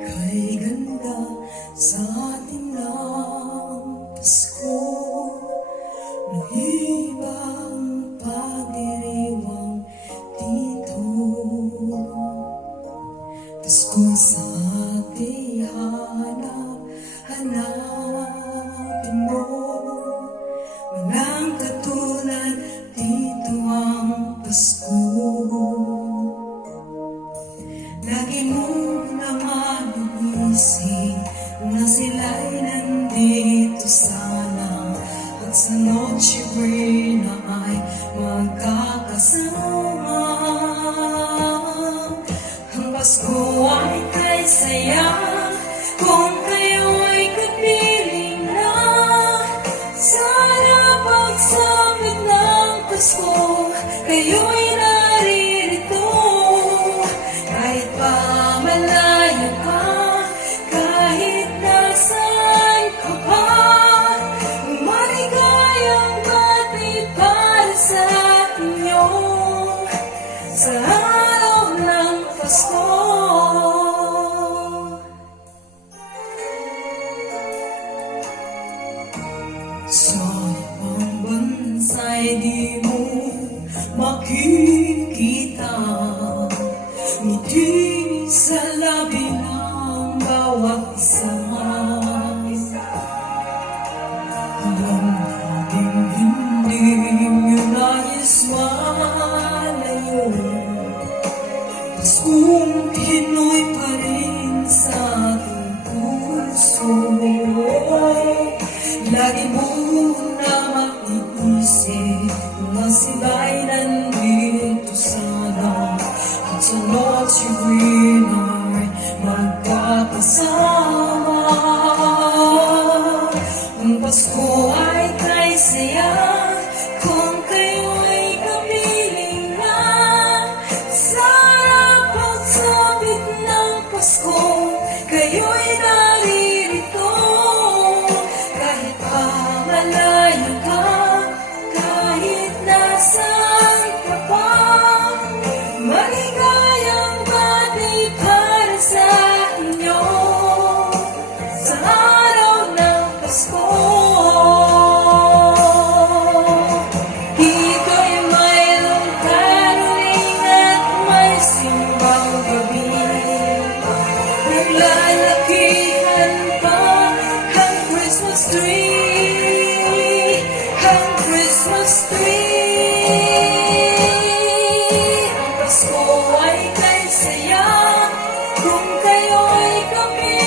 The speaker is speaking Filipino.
Ika'y ganda sa ating ng Pasko, na ibang pagdiriwang dito. Pasko sa ating hanapin mo, walang katulad dito ang Pasko. Lagi mo naman inisip na sila'y nandito sana, at sa Noche Buena ay magkakasama. Ang Pasko ay kay saya kung kayo'y kapiling na. Sana pagsapit ng Pasko, kayo'y naririto. Kahit pa malayo ka, kahit nasaan ka pa, maligayang bati para sa inyo sa araw ng Pasko. Sa ibang bansa'y di mo makikita ngiti sa labi ng bawat isa. Alam natin hindi nyo nais malayo, Paskong Pinoy pa rin sa ating puso. Lagi mo na maiisip na sila'y nandito sana, at sa Noche Buena ay magkakasama. Ang Pasko ay kay saya kung kayo'y kapiling na. Sana pagsapit ng Pasko, kayo'y naririto. Kahit pa malayo ka, kahit nasaan ka pa, maligayang bati para sa inyo sa araw ng Pasko. Ito'y mayroong caroling at may simbang gabi. Naglalakihan pa ang Christmas tree, ang Christmas tree. Ang Pasko ay kay saya kung kayo'y kapiling.